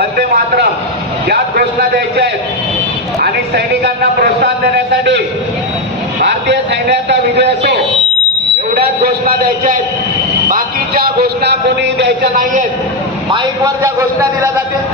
वंदे मातरम याच घोषणा द्यायच्या आहेत आणि सैनिकांना प्रोत्साहन देण्यासाठी भारतीय सैन्याचा विजय असो एवढ्याच घोषणा द्यायच्या आहेत। बाकीच्या घोषणा कोणी द्यायच्या नाहीयेत। माईकवर ज्या घोषणा दिल्या जातील